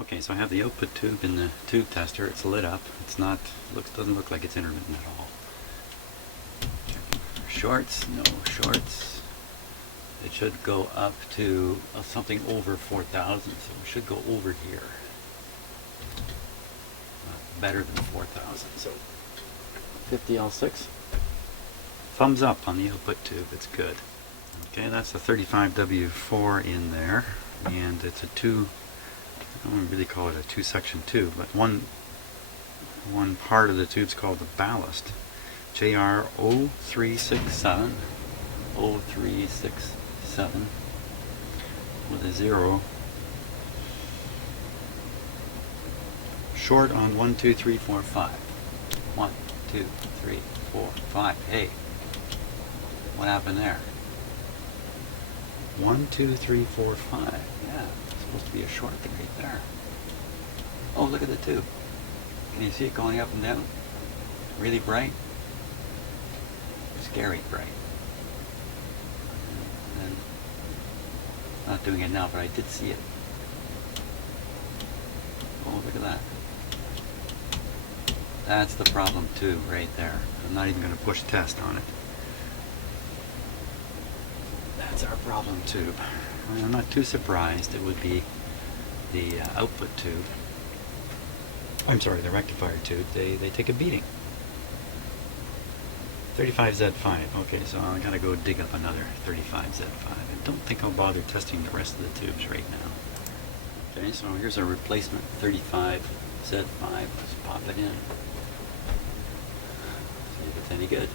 Okay, so I have the output tube in the tube tester. It's lit up. It's not, doesn't look like it's intermittent at all. Checking for shorts, no shorts. It should go up to something over 4,000, so it should go over here. Better than 4,000, so 50L6. Thumbs up on the output tube, it's good. Okay, that's the 35W4 in there, and it's a I don't really call it a two-section tube, but one part of the tube's called the ballast. JR0367, 0367, with a 0. Short on 1, 2, 3, 4, 5. 1, 2, 3, 4, 5. Hey, what happened there? 1, 2, 3, 4, 5. Yeah, it's supposed to be a short right there. Oh, look at the tube. Can you see it going up and down? Really bright? Scary bright. And not doing it now, but I did see it. Oh, look at that. That's the problem too, right there. I'm not even going to push test on it. That's our problem tube. I mean, I'm not too surprised. It would be the output tube. I'm sorry, the rectifier tube. They take a beating. 35Z5. Okay, so I gotta go dig up another 35Z5. I don't think I'll bother testing the rest of the tubes right now. Okay, so here's our replacement 35Z5. Let's pop it in. See if it's any good.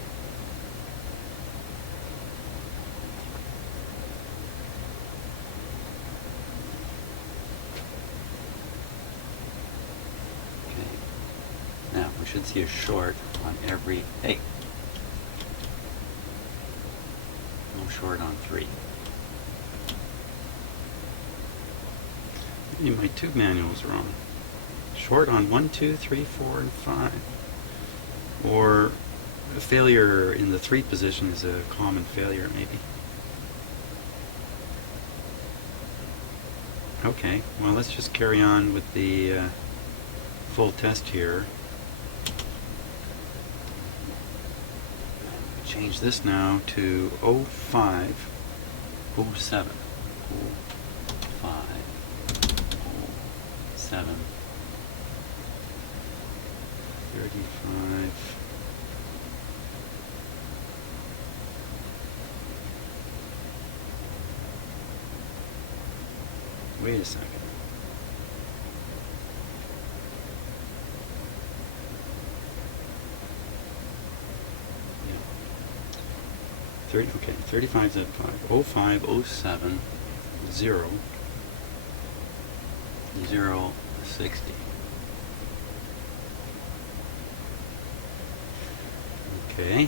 Okay. Now we should see a short on every. Hey. No short on 3. Maybe my tube manual's wrong. Short on 1, 2, 3, 4, and 5. Or a failure in the 3 position is a common failure, maybe. Okay, well, let's just carry on with the full test here. Change this now to 0507. 0507. 35. Wait a second. Yeah. 35Z5. 0507 0 060. Okay.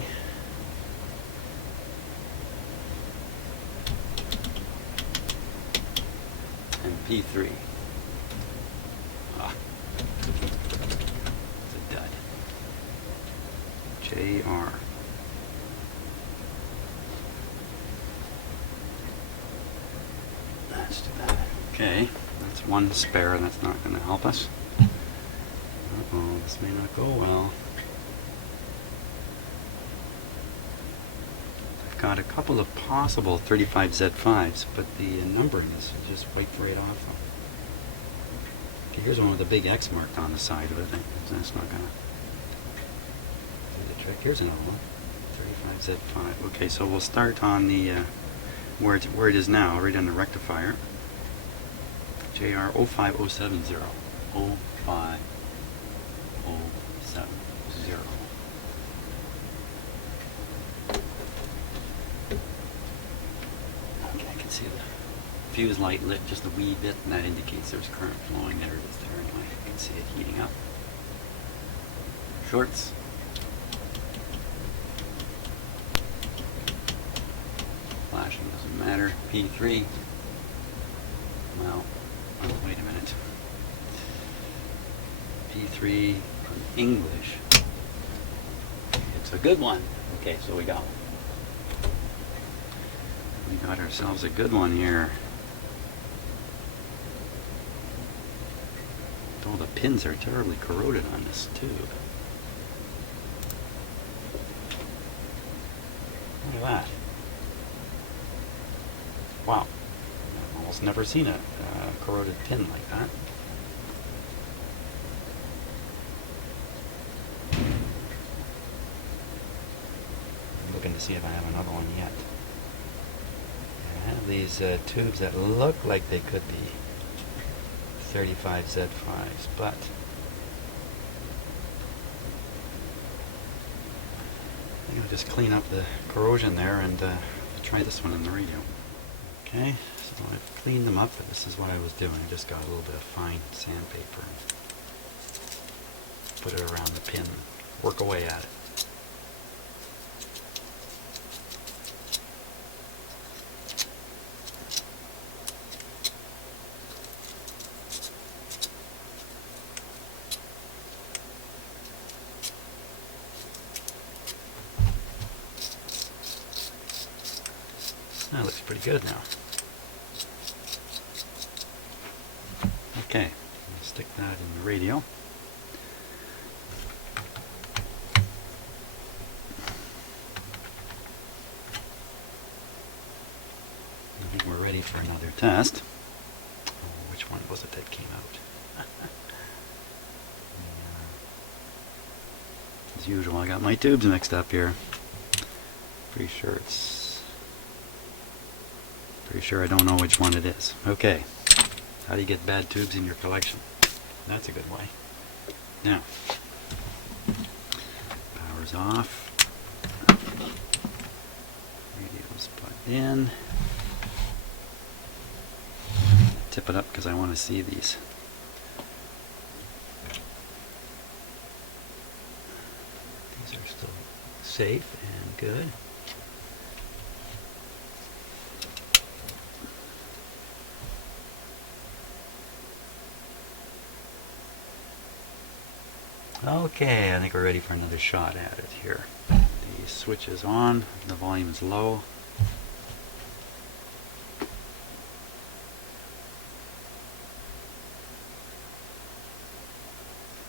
And P3. Ah. It's a dud. JR. That's too bad. Okay. That's one spare. That's not going to help us. Uh-oh. This may not go well. Got a couple of possible 35Z5s, but the numbering is just wiped right off them. Okay, here's one with a big X mark on the side of it. That's not gonna do the trick. Here's another one, 35Z5. Okay, so we'll start on the where it is now, right on the rectifier. JR 05070. 05070. See the fuse light lit just a wee bit, and that indicates there's current flowing. There it is there anyway. You can see it heating up. Shorts. Flashing doesn't matter. P3. Well, oh, wait a minute. P3 from English. It's a good one. Okay, so we got one. We got ourselves a good one here. all the pins are terribly corroded on this tube. Look at that. Wow. I've almost never seen a corroded pin like that. I'm looking to see if I have another one yet. I have these tubes that look like they could be 35 Z5s, but I think I'll just clean up the corrosion there and try this one in the radio. Okay, so I've cleaned them up. This is what I was doing. I just got a little bit of fine sandpaper and put it around the pin, work away at it. That looks pretty good now. Okay, I'll stick that in the radio. I think we're ready for another test. Oh, which one was it that came out? As usual, I got my tubes mixed up here. Pretty sure I don't know which one it is. Okay, how do you get bad tubes in your collection? That's a good way. Now, power's off. Radio's plugged in. Tip it up because I want to see these. These are still safe and good. Okay, I think we're ready for another shot at it here. The switch is on, the volume is low.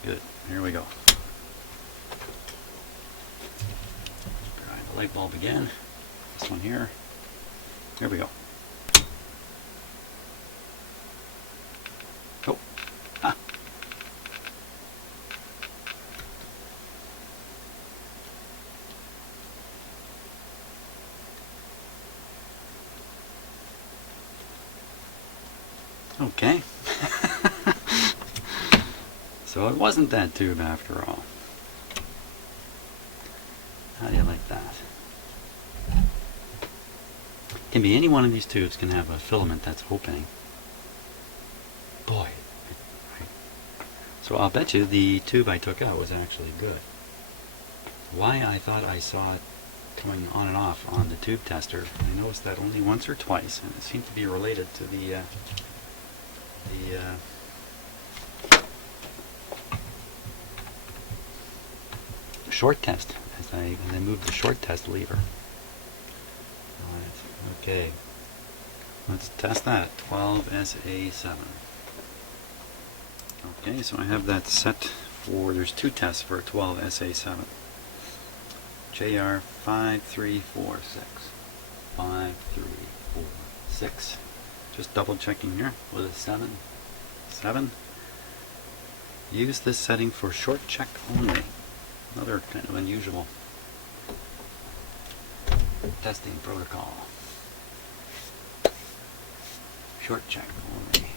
Good, here we go. Try the light bulb again. This one here. Here we go. Oh, ah. Okay. So it wasn't that tube after all. How do you like that? Can be any one of these tubes can have a filament that's opening. Boy. Right. So I'll bet you the tube I took out was actually good. Why I thought I saw it coming on and off on the tube tester, I noticed that only once or twice, and it seemed to be related to the short test as I moved the short test lever. Alright, okay. Let's test that. 12SA7. Okay, so I have that set for, there's two tests for 12SA7. JR 5346. 5346. Just double checking here with a 7. 7. Use this setting for short check only. Another kind of unusual testing protocol. Short check only.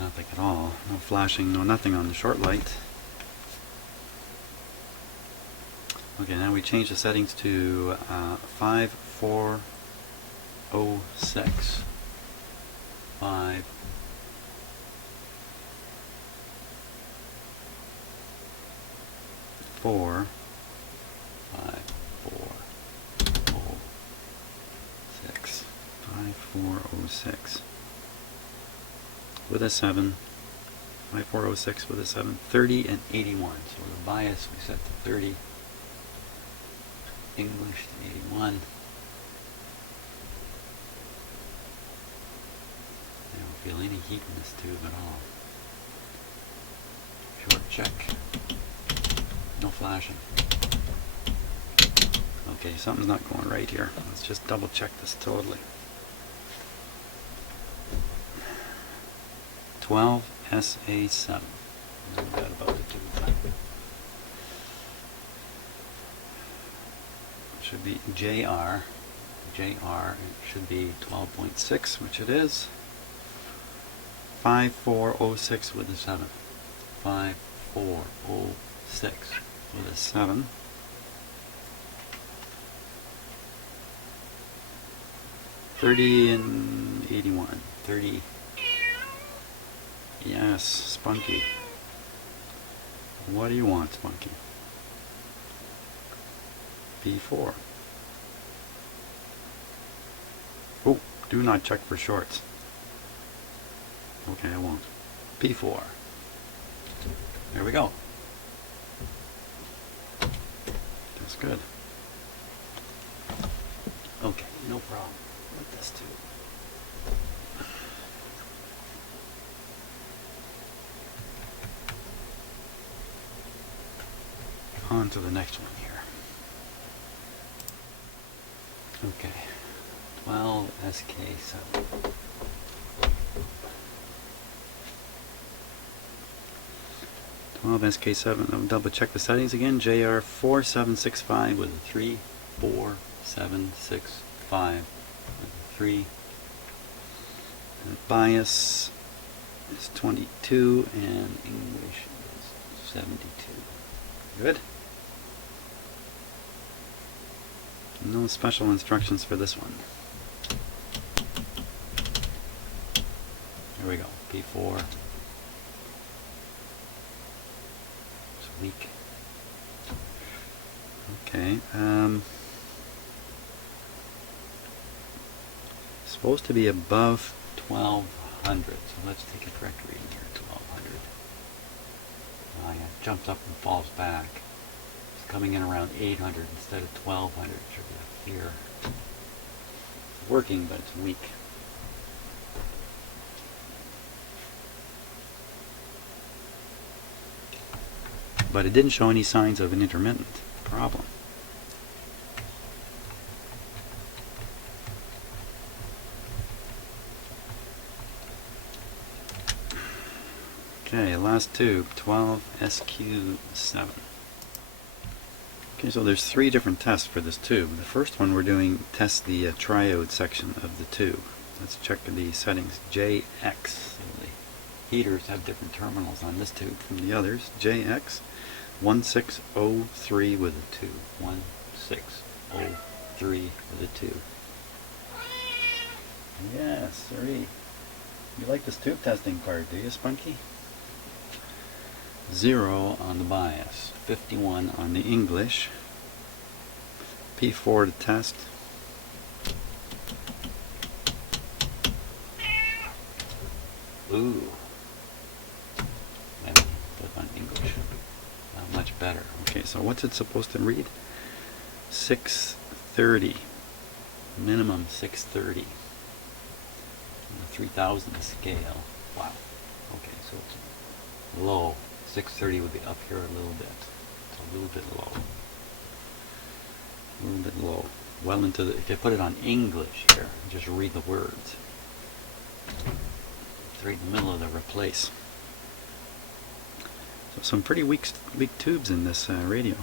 Nothing at all. No flashing, no nothing on the short light. Okay, now we change the settings to 5406. 5 4 5 4 0 6 5406 with a 7. 5406 with a 7. 30 and 81. So the bias we set to 30. English to 81. feel any heat in this tube at all. Short check. No flashing. Okay, something's not going right here. Let's just double check this totally. 12 SA7. No doubt about the tube. Should be JR. JR, it should be 12.6, which it is. 5406 with a 7. 5406 with a 7. 30 and 81. 30. Yes, Spunky. What do you want, Spunky? P4. Oh, do not check for shorts. Okay, I won't. P4. There we go. That's good. Okay, no problem with this too. On to the next one here. Okay, 12 SK7. SK7. I'll double check the settings again. JR 4765 with a 3, 4, 7, 6, 5 with a 3. And bias is 22 and English is 72. Good. No special instructions for this one. Here we go. P4. Weak. Okay. Supposed to be above 1200. So let's take a correct reading here. 1200. Oh yeah, it jumps up and falls back. It's coming in around 800 instead of 1200. Should be up here. It's working, but it's weak. But it didn't show any signs of an intermittent problem. Okay, last tube, 12 SQ7. Okay, so there's 3 different tests for this tube. The first one we're doing test the triode section of the tube. Let's check the settings. JX. So the heaters have different terminals on this tube from the others. JX 1603 with a 2. 1603 with a 2. Yes, sirree. You like this tube testing card, do you, Spunky? 0 on the bias, 51 on the English. P4 to test. Ooh. Maybe put on English. Not much better. Okay, so what's it supposed to read? 630. Minimum 630. 3000 scale. Wow. Okay, so it's low. 630 would be up here a little bit. It's a little bit low. A little bit low. Well into the, if you put it on English here, just read the words. It's right in the middle of the replace. So some pretty weak tubes in this radio.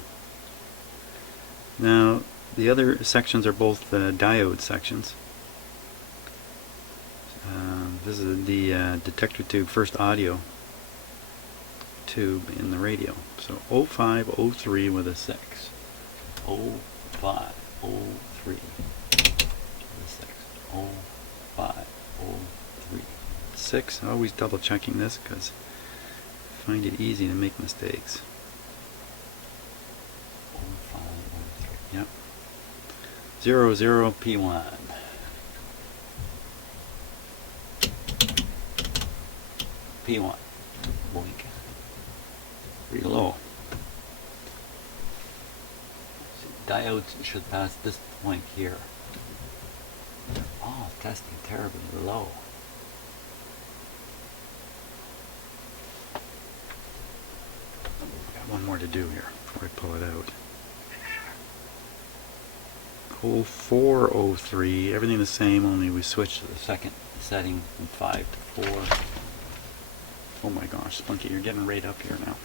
Now, the other sections are both diode sections. This is the detector tube, first audio tube in the radio. So 0503 with a 6. 0503 with a 6. 0503. 6. Always double checking this because I find it easy to make mistakes. 0503. Yep. 00 P1. P1. Boink. Pretty low. Diodes should pass this point here. They're all testing terribly low. one more to do here before I pull it out. 0403, everything the same, only we switched to the second setting from 5 to 4. Oh my gosh, Spunky, you're getting right up here now.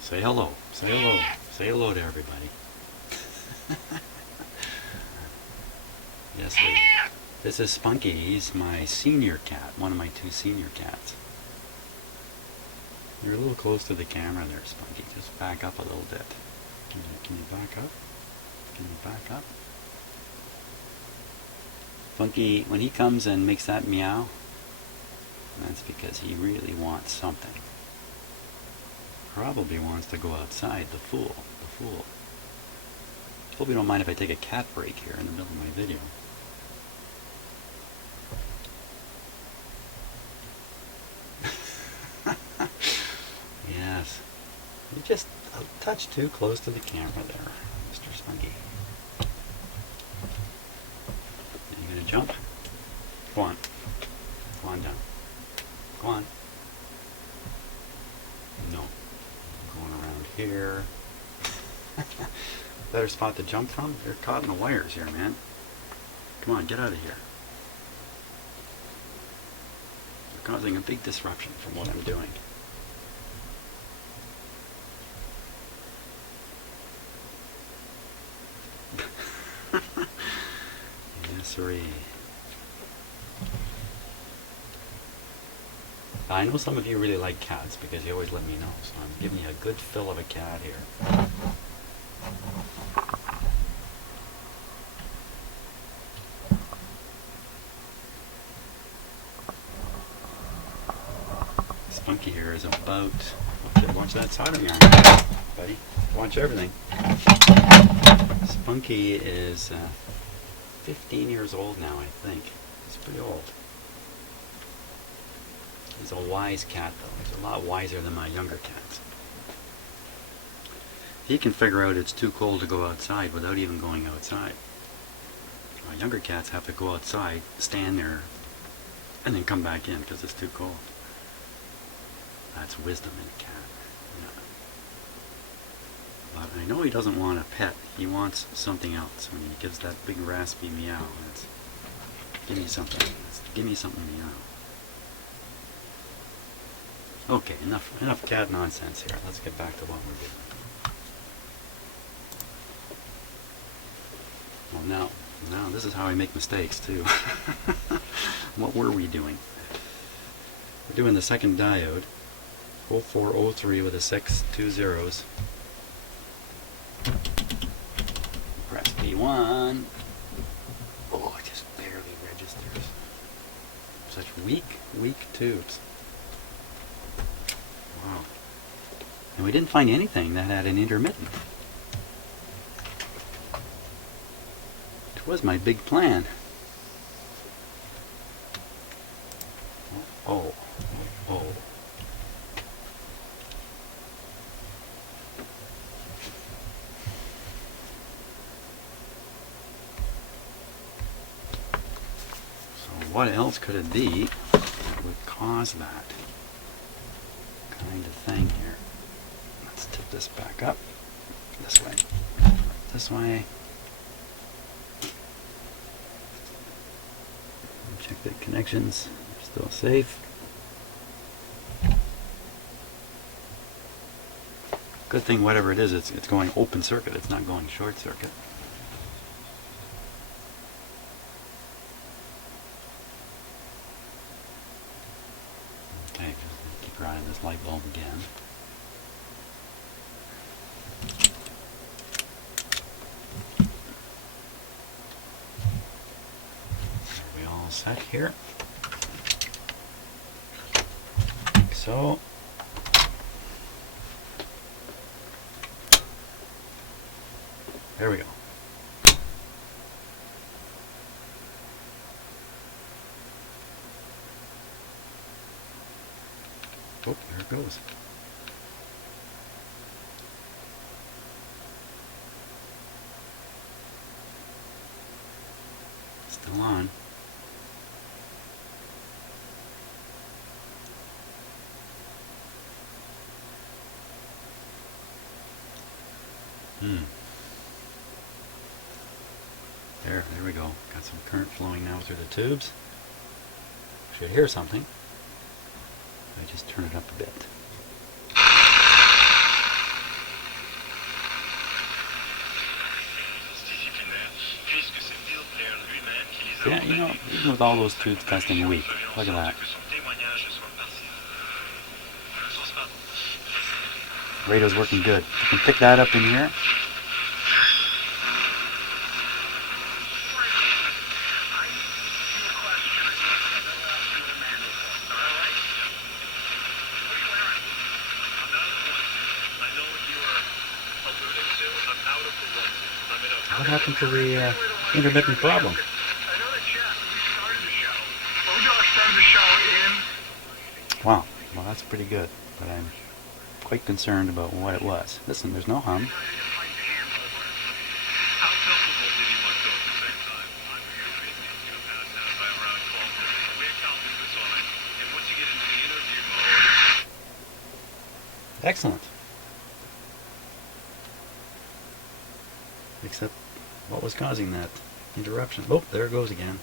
Say hello. Say hello. Say hello to everybody. Yes, this is Spunky. He's my senior cat, one of my 2 senior cats. You're a little close to the camera there, Spunky. Just back up a little bit. Can you back up? Can you back up? Spunky, when he comes and makes that meow, that's because he really wants something. Probably wants to go outside, the fool. The fool. Hope you don't mind if I take a cat break here in the middle of my video. Yes. You're just a touch too close to the camera there, Mr. Spunky. Are you going to jump? Go on. Go on down. Go on. No. Going around here. Better spot to jump from? You're caught in the wires here, man. Come on, get out of here. You're causing a big disruption from what I'm doing. Yes, sirree. I know some of you really like cats because you always let me know, so I'm giving you a good fill of a cat here. Spunky here is about... Okay, watch that soldering iron, buddy. Watch everything. Spunky is 15 years old now, I think. He's pretty old. He's a wise cat, though. He's a lot wiser than my younger cats. He can figure out it's too cold to go outside without even going outside. My younger cats have to go outside, stand there, and then come back in because it's too cold. That's wisdom in a cat. Yeah. But I know he doesn't want a pet. He wants something else. When he gives that big raspy meow, it's, give me something. It's, give me something meow. Okay, enough cat nonsense here. Let's get back to what we're doing. Well, now this is how I make mistakes too. What were we doing? We're doing the second diode, 0403 with a 6, 2 zeros. Press P1. Oh, it just barely registers. Such weak tubes. Wow. And we didn't find anything that had an intermittent. It was my big plan. Oh. So what else could it be that would cause that kind of thing here? Let's tip this back up. This way. This way. Check the connections are still safe. Good thing whatever it is, it's going open circuit, it's not going short circuit. Okay, just keep your eye on this light bulb again. Are we all set here? Like so. There we go. Oh, there it goes. Still on. There we go. Got some current flowing now through the tubes. Should hear something. I just turn it up a bit. Yeah, you know, even with all those tubes testing weak, look at that. Radio's working good. You can pick that up in here. What happened to the intermittent problem? Wow, well that's pretty good, but I'm quite concerned about what it was. Listen, there's no hum. Excellent. Except, what was causing that interruption? Oh, there it goes again.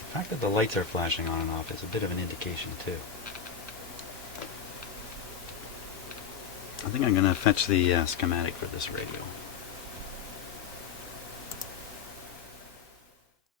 The fact that the lights are flashing on and off is a bit of an indication too. I think I'm going to fetch the schematic for this radio.